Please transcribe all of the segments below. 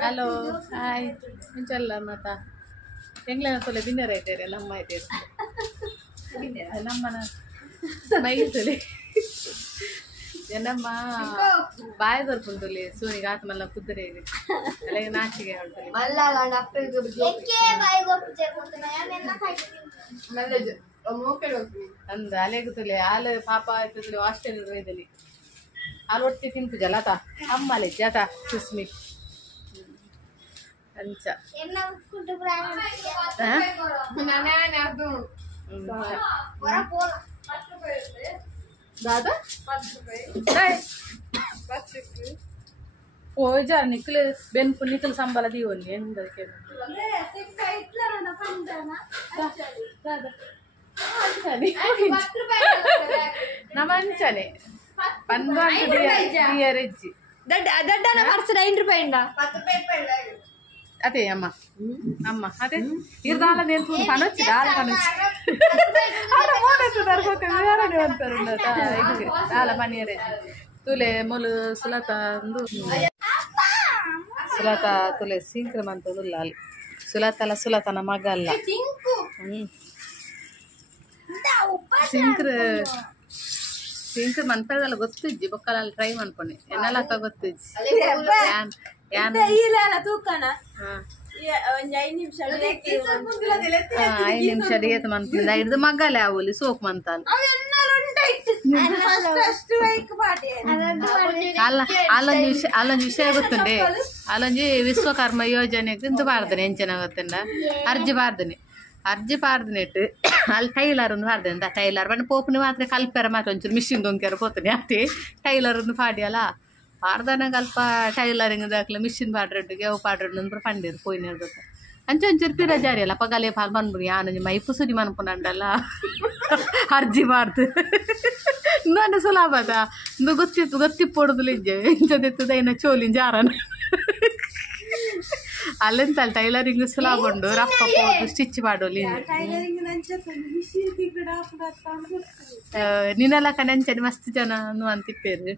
hello hi ಮುಂಚೆಲ್ಲ ಮತ್ತ ಹೆಂಗ್ಲ ತೊಲೆ ಬಿನ್ನರ ಇದ್ದೇರೆ ನಮ್ಮ ಇದ್ದೇವೆ ನಮ್ಮನ ಮೈಸೂಲಿ ನಮ್ಮ ಬಾಯ ದೊರ್ಕೊಂತಲ್ಲಿ ಸೂನಿಗೆ ಆತ ಮಲ್ಲ ಕುದುರೆ ಅಲ್ಲಿಗೆ ನಾಚಿಗೆ ಹೇಳ್ತಲ್ಲಿ ಅಂದ ಅಲೆಗುತ್ತಲೆ ಹಾಲು ಪಾಪ ಆಯ್ತದಲ್ಲಿ ಹಾಸ್ಟೆಲ್ ಇದ್ದಲ್ಲಿ ಹಾಲು ಒಟ್ಟಿ ತಿಂಪು ಜಲತ ಅಮ್ಮಲೆ ಜತ ಸುಸ್ಮಿ ಅಂಚ दादा పోయి జర నిక్కులు బెన్పు నిక్కులు సంబల దీవని ఎందుకు నా మంచనే పండుగ ದಡ್ಡನ ಖರ್ಚು 9 ರೂಪಾಯಿ అదే అమ్మ అమ్మ అదే ఇరదాల నేను పనొచ్చి దాల పనొచ్చి దాల పనియరే ತುಲೆ ಮೊಲು ಸುಲತ ಸುಲತ ತುಲೆ ಸಿಂಕ್ರಮಂತ ನುಲ್ಲಾಲಿ ಸುಲತಲ ಸುಲತನ ಮಗ ಅಲ್ಲ ಸಿಂಕ್ರ ಮನ್ಪದಲ್ಲ ಗೊತ್ತಿಜ್ಜಿ ಬೊಕ್ಕಲಲ್ಲಿ ಟ್ರೈ ಮಾಡ್ಕೊಂಡೆ ಎನ್ನಲಕ್ಕ ಗೊತ್ತಿಜ್ಜಿ ಐದು ನಿಮಿಷ ಡೇತ್ ಮನ್ಪದ ಹಿಡ್ದು ಮಗಲೇ ಅವಲಿ ಸೋಕ್ ಮಂತಾನ ಅಲ್ಲೊಂದು ವಿಷಯ ಗೊತ್ತುಂಡೆ ಅಲ್ಲೊಂಜಿ ವಿಶ್ವಕರ್ಮ ಯೋಜನೆಗೆ ಇಂದು ಬಾರ್ದನೆ ಎಂಚನ ಗೊತ್ತುಂಡ ಅರ್ಜಿ ಪಾರ್ದನೆಟ್ಟು ಅಲ್ಲಿ ಟೈಲರ್ ಒಂದು ಪಾರ್ದೆ ಅಂತ ಟೈಲರ್ ಬಣ್ಣ ಪೋಪುನಿ ಮಾತ್ರ ಕಲ್ಪೆರ ಮಾತ್ರ ಒಂಚೂರು ಮಿಷಿನ್ ದೊಂಕೆರ ಪೋತನೆ ಅತ್ತೆ ಟೈಲರ್ ಒಂದು ಪಾಡಿ ಅಲ್ಲ ಪಾರ್ದನ ಕಲ್ಪ ಟೈಲರಿಂಗ್ ದಾಖಲೆ ಮಿಷಿನ್ ಪಾಡ್ರೆಡ್ಗೆ ಅವು ಪಾಡ್ರೆಡ್ ಪಂಡಿರು ಪೋಯಿನ ಗೊತ್ತ ಅಂಚೆ ಒಂಚೂರು ಪಿರ ಜಾರಿ ಅಲ್ಲ ಪಗಲೆ ಪಾಲ್ ಬಂದ್ಬಿಡಿ ಯಾನ ಮೈಪು ಸುರಿ ಮನ್ಕೊಂಡಲ್ಲ ಅರ್ಜಿ ಮಾಡ್ತು ನಾನು ಸುಲಭದ ಇಂದು ಗೊತ್ತಿಪ್ಪೊಡುದಿಲ್ಲ ಇಜ್ಜೆ ಇಂಥದಿತ್ತದ ಏನ ಚೋಲಿನ ಜಾರನ ಅಲ್ಲೆಂತಲ್ಲ ಟೈಲರಿಂಗ್ ಸುಲಭ ಉಂಡು ರಪ್ಪ ಹೋದು ಸ್ಟಿಚ್ ಮಾಡೋಲಿ ನೀನೆಲ್ಲ ಕನೆಂಚನೆ ಮಸ್ತ್ ಜನ ಅಂತಿಪ್ಪೇರು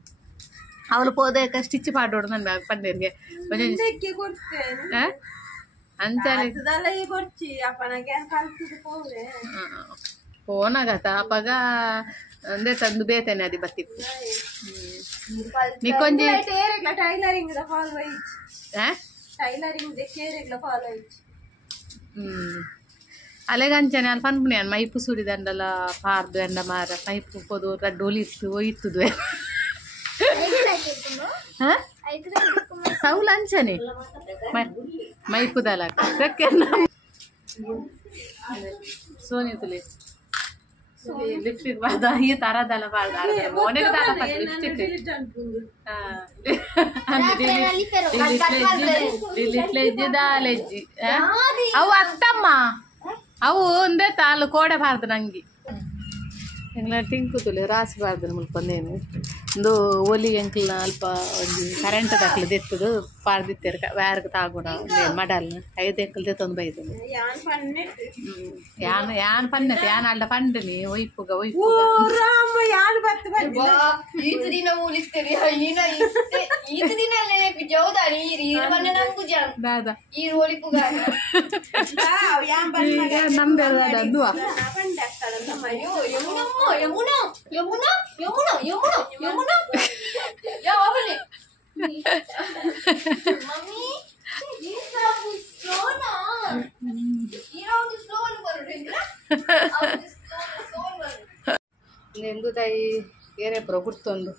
ಅವಳು ಹೋದಾಗ ಸ್ಟಿಚ್ ಪಾಡೋಡು ನನ್ನ ಪಂಡೇರಿಗೆ ಅಂಚನೆ ಫೋನಾಗತ್ತ ಅಪ್ಪಗ ಅಂದೆ ತಂದು ಬೇತೇನೆ ಅದು ಬತ್ತಿತ್ತು ನಿಕ್ಕೊಂಜಿ ಅಲೆಗಂಚನೆ ಅಲ್ಲಿ ಪನ್ಪುನಿ ಅನ್ ಮೈಪು ಸುರಿದಂಡಲ ಪಾರ್ದು ಎಂಡ ಮಾರ ಮೈಪು ಪೋದು ರಡ್ಡು ಇತ್ತು ಒಯ್ತುದು ಸೌಲ್ ಅಂಚನೆ ಮೈಪುದಲ ಸೋನಿತುಲಿ ಲಿಪ್ಸ್ಟಿಕ್ ಬಾದ ಈ ತರದಲ್ಲ ಬಾರ್ದ ಮೊನೆಗೆ ದಾಲ ಲಿಪ್ಸ್ಟಿಕ್ ಇಜ್ಜಿ ದಾಲೆಜ್ಜಿ ಅವು ಅತ್ತಮ್ಮ ಅವು ಒಂದೇ ತಾಲು ಕೋಡೆ ಬಾರ್ದು ನಂಗೆ ಎಂಗ್ಲ ಟಿಂಕುತುಲೆ ರಾಸಿ ಬಾರ್ದು ಮುಲ್ಪಂದೇನು ಒಂದು ಒಲಿ ಎಂಕ್ಲ ಅಲ್ಪ ಒಂದು ಕರೆಂಟ್ ದಾಖಲೆ ತೆತ್ತದು ಪಾರ್ದಿತ್ತೇರು ವ್ಯಾರ್ಗೆ ತಾಗೋಣ ಮಡಲ್ನ 5 ಎಂಕಲ್ ತೆತ್ತೊಂದು ಬೈದು ಯಾನ್ ಪನ್ನತೆ ಯಾನ್ ಅಲ್ಲ ಪಂಡನಿ ಒಯ್ಪುಗ ನಮ್ದು ಎಂದು ತಾಯಿ ಏನೇ ಪುರ ಗುರ್ತೊಂದು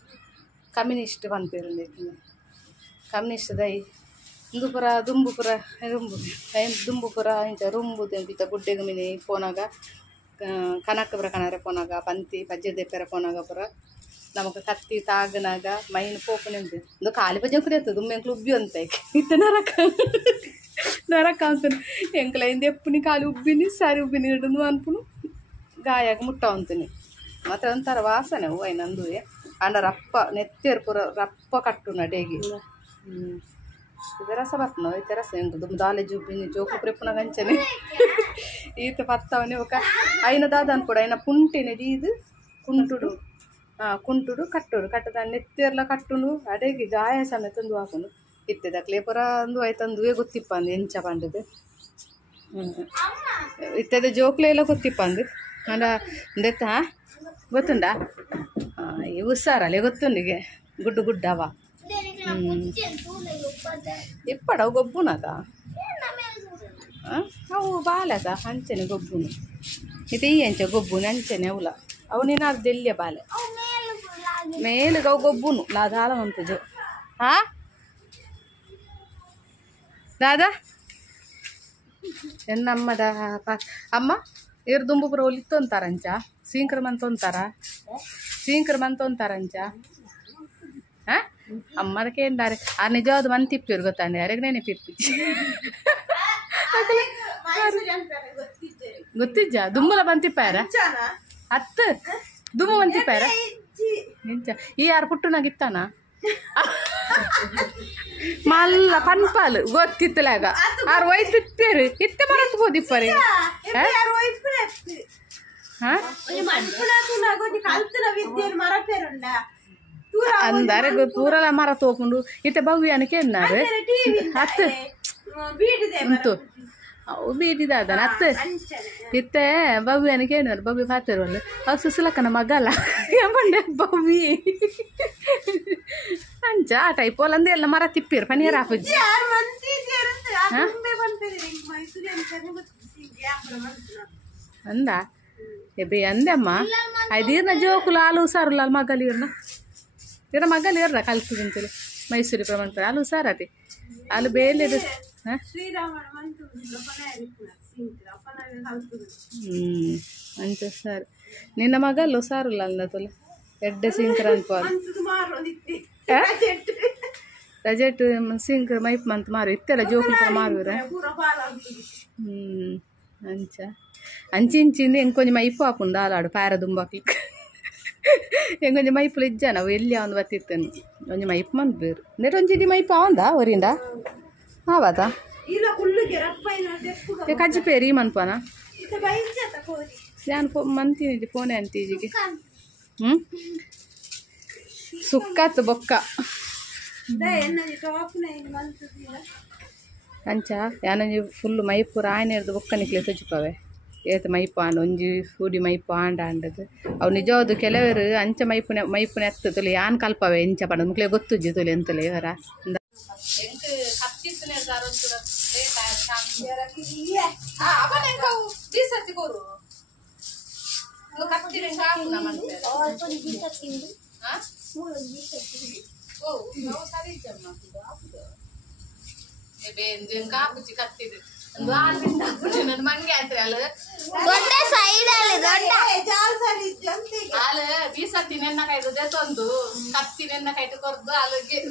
ಕಮ್ಯುನಿಸ್ಟ್ ಪನ್ಪೇರು ಕಮ್ಯುನಿಸ್ಟ್ ದೈ ಇಂದು ಪುರ ದುಂಬುಪುರ ದುಂಬುಪುರ ಇಂಚ ರುಂಬುದು ಇಂಚ ಗುಡ್ಡೆಗ ಮಿನಿ ಪೋನಾಗ ಕನಕಪುರ ಕಣರೆ ಪೋನಾಗ ಪಂತಿ ಪಜ್ಜೆ ದೆಪ್ಪೆರ ಪೋನಾಗ ಪುರ ನಮಗೆ ಕತ್ತಿ ತಾಗನಾಗ ಮೈನ್ ಪೋಪನೆ ಉಂಟು ಒಂದು ಖಾಲಿ ಪಜ್ಜೆ ಕುರಿಯತ್ತು ದುಮ್ಮೆಂಕ್ಲು ಉಬ್ಬಿ ಅಂತ ಇತ್ತ ನರಕ ಅಂತಾನೆ ಎಂಕ್ಲ ಇಂದ ಎಪ್ಪುನಿ ಖಾಲಿ ಉಬ್ಬಿನಿ ಸರಿ ಉಬ್ಬಿನಿ ಹಿಡಿದು ಅನ್ಪುನು ಗಾಯಾಗ ಮುಟ್ಟ ಅಂತೀನಿ ಮತ್ತೆ ಒಂಥರ ವಾಸನೆ ಹೂವ ನಂದು ಅಂಡ ರಪ್ಪ ನೆತ್ತೇರು ಪುರ ರಪ್ಪ ಕಟ್ಟು ನಡೇಗಿ ಇದು ರಸ ಬರ್ತನೋ ಈತ ರಸ ಎಂಟು ದುಮ್ ದಾಲೆ ಜುಬ್ಬಿನಿ ಜೋಕು ಪ್ರೆಪ್ಪುನ ಗಂಚನೆ ಈತ ಪತ್ತವನೇ ఒక అయిన దాదాను కూడా అయిన పుంటినది ఇది కుంటుడు కట్టుడు కట్టదాన్ని నెత్తేర్ల కట్టును అడేగి గాయ సಮೇತ ಒಂದು ಹಾಕುನು ಇತ್ತದಕ್ಲೆ ಪುರ ಒಂದು ಆಯ್ತಂದುವೆ ಗೊತ್ತಿಪ್ಪ ಅಂದು ಎಂಚ ಪಂಡದು ಇತ್ತದ ಜೋಕ್ಲೆ ಎಲ್ಲ ಗೊತ್ತಿಪ್ಪ ಅಂದು ಅಂಡ ಅಂದೆತ್ತ ಗೊತ್ತುಂಡ ಈ ಉಸ್ಸಾರಲ್ಲೇ ಗೊತ್ತುಂಡಿಗೆ ಗುಡ್ಡು ಗುಡ್ಡವ ಇಪ್ಪಡವು ಗೊಬ್ಬುನದ ಅವು ಬಾಲದ ಅಂಚನೆ ಗೊಬ್ಬುನು ಇದು ಈ ಅಂಚೆ ಗೊಬ್ಬುನು ಅಂಚನೆ ಅವಲ ಅವು ನೀನು ಅರ್ಧೆಲ್ಲಿಯ ಬಾಲೆ ಮೇಲಿಗೆ ಅವು ಗೊಬ್ಬುನು ಲಾದಾಲ ಮಂತಜು ಹಾ ದಾದಾ ಎನ್ನಮ್ಮದ ಅಮ್ಮ ಇವ್ರು ದುಂಬು ಪುರ ಒಲಿತ್ತೊಂತಾರಂಚ ಸೀಂಕ್ರಮಂತೊಂತಾರ ಹಾಂ ಅಮ್ಮನ ಕೇಂದಾರೆ ಆ ನಿಜವಾದ ಮಂತಿಪ್ಪಿರು ಗೊತ್ತಾಂಡೆ ಯಾರಿಗೆ ನೆನಪಿರ್ಪಿಚ್ಚಿ ಗೊತ್ತಿಜ್ಜ ದುಂಬಲ ಬಂತಿಪ್ಪಾರ ಹತ್ತು ದುಂಬ ಬಂತಿಪ್ಪಾರ ನಿಂಚ ಈ ಯಾರು ಪುಟ್ಟನಾಗಿತ್ತಾನ ಮಲ್ಲ ಪನ್ಪಾಲು ಗೊತ್ತಿತ್ತಲಾಗ ಆರು ಒಯ್ತಿತ್ತೇರು ಇತ್ತೆ ಬರತ್ ಹೋದಿಪ್ಪರಿ ಅಂದಾರೆ ಪೂರಲ ಮರ ತೋಕೊಂಡು ಇತ್ತೆ ಭವ್ಯಾನಕ್ಕೆ ಎನ್ನಾರು ಹತ್ತು ಉಂಟು ಅವು ಬೀದಿದಾದನ ಹತ್ತು ಇತ್ತೆ ಭವ್ಯಾನಕ್ಕೆ ಏನಾರು ಭವ್ಯ ಪಾತಿರುವಲ್ಲ ಅವು ಸುಸಲಕ್ಕನ ಮಗಲ್ಲ ಬಂಡೆ ಭವ್ಯ ಅಂಚ ಆ ಟೈಪ್ ಒಲ್ಲಂದೆ ಎಲ್ಲ ಮರ ತಿಪ್ಪಿರು ಪನೀರ್ ಹಾಕುಜ್ಜಿ ಅಂದ ಎಬೆ ಅಂದೆಮ್ಮ ಐದೀರ್ನ ಜೋಕುಲು ಹಾಲು ಹುಷಾರುಲ್ಲ ಅಲ್ಲಿ ಮಗಲಿ ಇರ್ನ ಇರ ಮಗಲಿ ಇರ್ರ ಕಲ್ಸುದಂತೇಳಿ ಮೈಸೂರು ಪ್ರಮಾಣ ಹಾಲು ಹುಷಾರತಿ ಹಾಲು ಬೇಲಿದು ಅಂಚ ಸರಿ ನಿನ್ನ ಮಗಲ್ಲು ಹುಷಾರುಲ್ಲ ಅಲ್ಲ ಎಡ್ಡೆ ಸಿಂಕ್ರ ಅನ್ಪಾಲು ರಜೆಟ್ ಸಿಂಕ್ರ ಮೈಪ್ ಮಂತ್ ಮಾರು ಇತ್ತೆಲ್ಲ ಜೋಕುಲು ಪುರ ಮಾರುವಿರ ಅಂಚ ಅಂಚಿಂಚಿಂದ ಹೆಂಗೆ ಕೊಂಚ ಮೈಪು ಹಾಕೊಂಡು ಹಾಲಾಡು ಪ್ಯಾರ ದುಂಬಾಕ್ಲಿಕ್ಕೆ ಹೆಂಗೆ ಕೊಂಚ ಮೈಪುಲು ಇಜ್ಜ ನಾವು ಎಲ್ಲಿ ಅವನು ಬತ್ತಿತ್ತೇನೆ ಒಂಜಿ ಮೈಪ್ ಮಂತ್ ಬೇರು ನೆಟ್ ಒಂಜಿದಿ ಮೈಪ್ ಅವಂದ ಅವರಿಂದ ಆವಾದ ಕಜ್ಜಿ ಪೇರಿ ಮನ್ಪನ ನಾನು ಮಂತೀನಿ ಫೋನೆ ಅಂತೀಜಿಗೆ ಸುಕ್ಕತ್ತು ಬೊಕ್ಕ ಅಂಚ ಯಾನೊಂಜಿ ಫುಲ್ ಮೈಪು ರಾಯನೇರ್ದು ಬೊಕ್ಕ ನಿಕ್ಲೆ ತಜ್ಪವೆ ಏತ ಮೈಪು ಆಂಡ ಒಂಜಿ ಸೂಡಿ ಮೈಪು ಆಂಡ ಆಂಡದು ಅವು ನಿಜವಾದ ಕೆಲವರು ಅಂಚ ಮೈಪುನೆ ಎತ್ತ ತೊಲೆ ಯಾನ್ ಕಲ್ಪವೆ ಎಂಚ ಪಂಡ ಮುಕ್ಲೆ ಗೊತ್ತುಜ್ಜಿ ತೊಲೆ ಎಂತಲೇ ಇವರ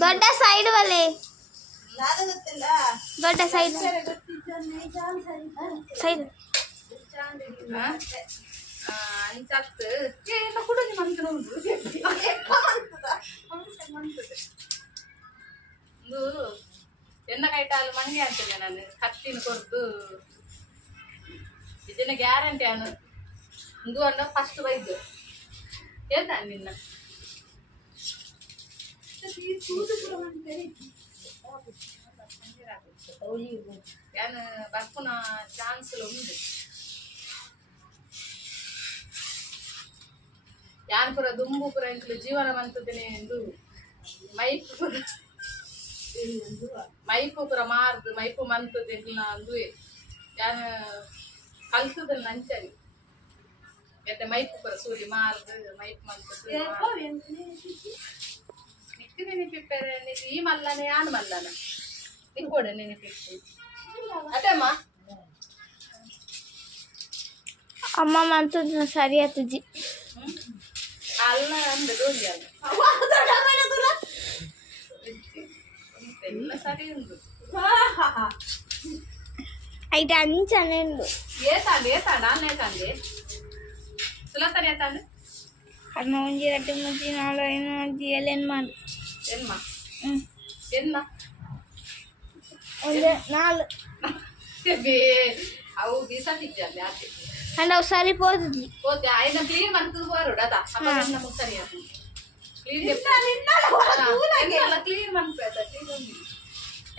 ದೊಡ್ಡ ಸೈಡ್ ಬಲೆ ದೊಡ್ಡ ಸೈಡ್ ಸೈಡ್ ಅಂಚತ್ತು ಎಲ್ಲ ಕುಡೋದು ಮಂತ್ರ ಉಂಟು ಎನ್ನ ಕೈಟಾಲು ಮಂಗೆ ಅಂತೇನೆ ನಾನು ಕತ್ತಿನ ಕೊರ್ದು ಇದನ್ನ guarantee Anu into and first ಬೈದು ಹೇಳ್ದ ನಿನ್ನ ಯಾನು ಬರ್ಪುನ ಚಾನ್ಸ್ ಉಂಟು ಯಾನ್ ಪುರ ದುಂಬು ಪುರ ಇಂಕಲು ಜೀವನ ಮಂತದಿನಿ ಎಂದು ಮೈಪು ಪುರ ಮಾರ್ದು ಮೈಪು ಮಂತದಿಲ್ಲ ಅಂದುವೆ ಯಾನ್ ಕಲ್ತದ ನಂಚರಿ ಎತ್ತೆ ಮೈಪು ಪುರ ಸೂಡಿ ಮಾರ್ದು ಮೈಪು ಮಂತದ್ದು ನಿಕ್ಕು ನೆನಪಿಪ್ಪರೆ ಈ ಮಲ್ಲನೆ ಯಾನ್ ಮಲ್ಲನ ನಿಕ್ಕೋಡೆ ನೆನಪಿಪ್ಪು ಅದೇಮ್ಮ ಅಮ್ಮ ಮಂತದ ಸರಿ ಆತಜ್ಜಿ ಅಲ್ಲ ಅಂದೆ ದೋಂಜಿ ಅಲ್ಲ ಎಲ್ಲ ಸರಿ ಉಂಟು ಐಟ ಅಂಚನೆ ಉಂಡು ಏತಾಂಡ ಅನ್ನ ಏತಾಂಡೆ ಸುಲತಾನೆ ಏತಾಂಡೆ ಅನ್ನ ಒಂಜಿ ರಟ್ಟೆ ಮುಜ್ಜಿ ನಾಳು ಏನು ಅಜ್ಜಿ ಎಲೆನ್ ಮಾಡು ಎನ್ಮ ಎನ್ನ ಒಂದು ನಾಳು ಅವು ಬೀಸತ್ತಿದ್ದೆ ಆಚೆ ಅಂಡ್ ಅವು ಸರಿ ಪೋದ್ಜಿ ಹೋದೆ ಆಯ್ನ ಕ್ಲೀನ್ ಮಂತದ ಬರೋಡು ಅದ ಅಪ್ಪ ಮುಗ್ತಾನೆ ಕ್ಲೀನ್ ಕ್ಲೀನ್ ಮಂತ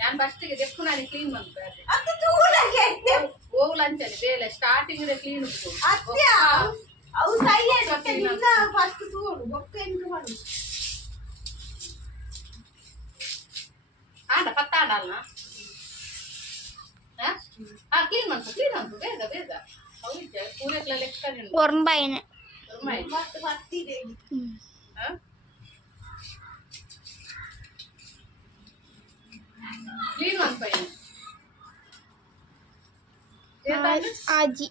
ನಾನು ಫಸ್ಟಿಗೆ ದೆಪ್ಪು ನಾನು ಕ್ಲೀನ್ ಮಾಡ್ತಾರೆ ಅದು ತೂಲಾಗೆ ಹೋಗ್ಲಂಚನೆ ಬೇಲೆ ಸ್ಟಾರ್ಟಿಂಗ್ ಕ್ಲೀನ್ ಅತ್ಯ ಅವು ಸೈಲೆಂಟ್ ನಿನ್ನ ಫಸ್ಟ್ ತೂಳು ಬೊಕ್ಕ ಎಂಟು ಮಾಡು ಆಡ ಪತ್ತಾಡಲ್ಲ ಕ್ಲೀನ್ ಮಾಡ್ತು ಬೇಗ ಬೇಗ ಹೌದು ಪೂರೈಕ್ಲ ಲೆಕ್ಕ ಒರ್ಂಬಾಯಿನ ಮತ್ತೆ ಬರ್ತಿದೆ ಕ್ಲೀನ್ ಮಾಡ್ತೀನಿ ಆಜಿ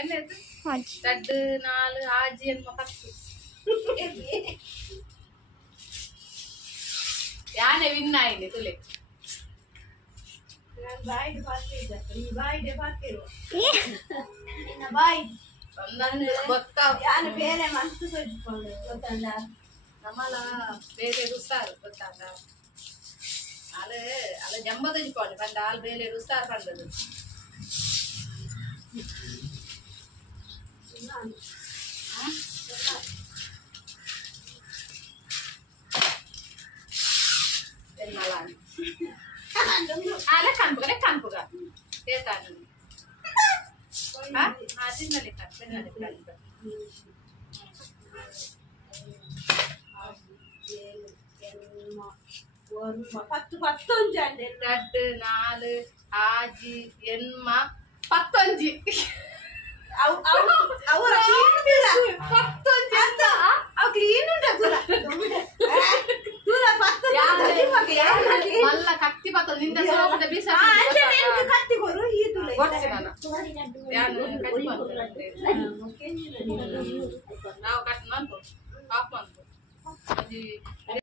என்னது ಆಜಿ 2 4 ஆஜி என்ன பத்து ಯಾನೆ ವಿನ್ ಆಯ್ನಿ ತುಲೆ ನಾನು ಬಾಯಿಗೆ ಬರ್ತಿದ್ದೆ ಈ ಬಾಯಿಗೆ ಬರ್ತಿರು ನಿನ್ನ ಬಾಯಿ ಒಂದೊಂದು ಗೊತ್ತಾವ ಯಾರು ಬೇರೆ ಮನಸ್ಸು ಕೊಟ್ಕೊಂಡು ಗೊತ್ತಲ್ಲ ನಮ್ಮಲ ಬೇರೆ ರುಸ್ತಾರು ಗೊತ್ತಾದ ಅಲೆ ಅಲೆ ಜಂಬದಜ್ಕೊಂಡು ಬಂದ ಆಲ್ ಬೇರೆ ರುಸ್ತಾರು ಬಂದದು ಲೆಕ್ಕನ್ ಪುಗ ಕೇಳ್ತಾನು ತಿನ್ನ ಲೆಕ್ಕ പത്തൊഞ്ച് 2 4 ആജി എൺമ 15 ಅವರ ಕ್ಲೀನ್ ಉಂಟ ಮಲ್ಲ ಕತ್ತಿ ಪತ್ತ ನಿಂದ ಸೋಪದ ಬೀಸ ಕತ್ತಿ ಕೊರು ಈ ತುಳ ನಾವು ಕಟ್ ಮಾಡ್ತು ಆಫ್ ಮಾಡ್ತು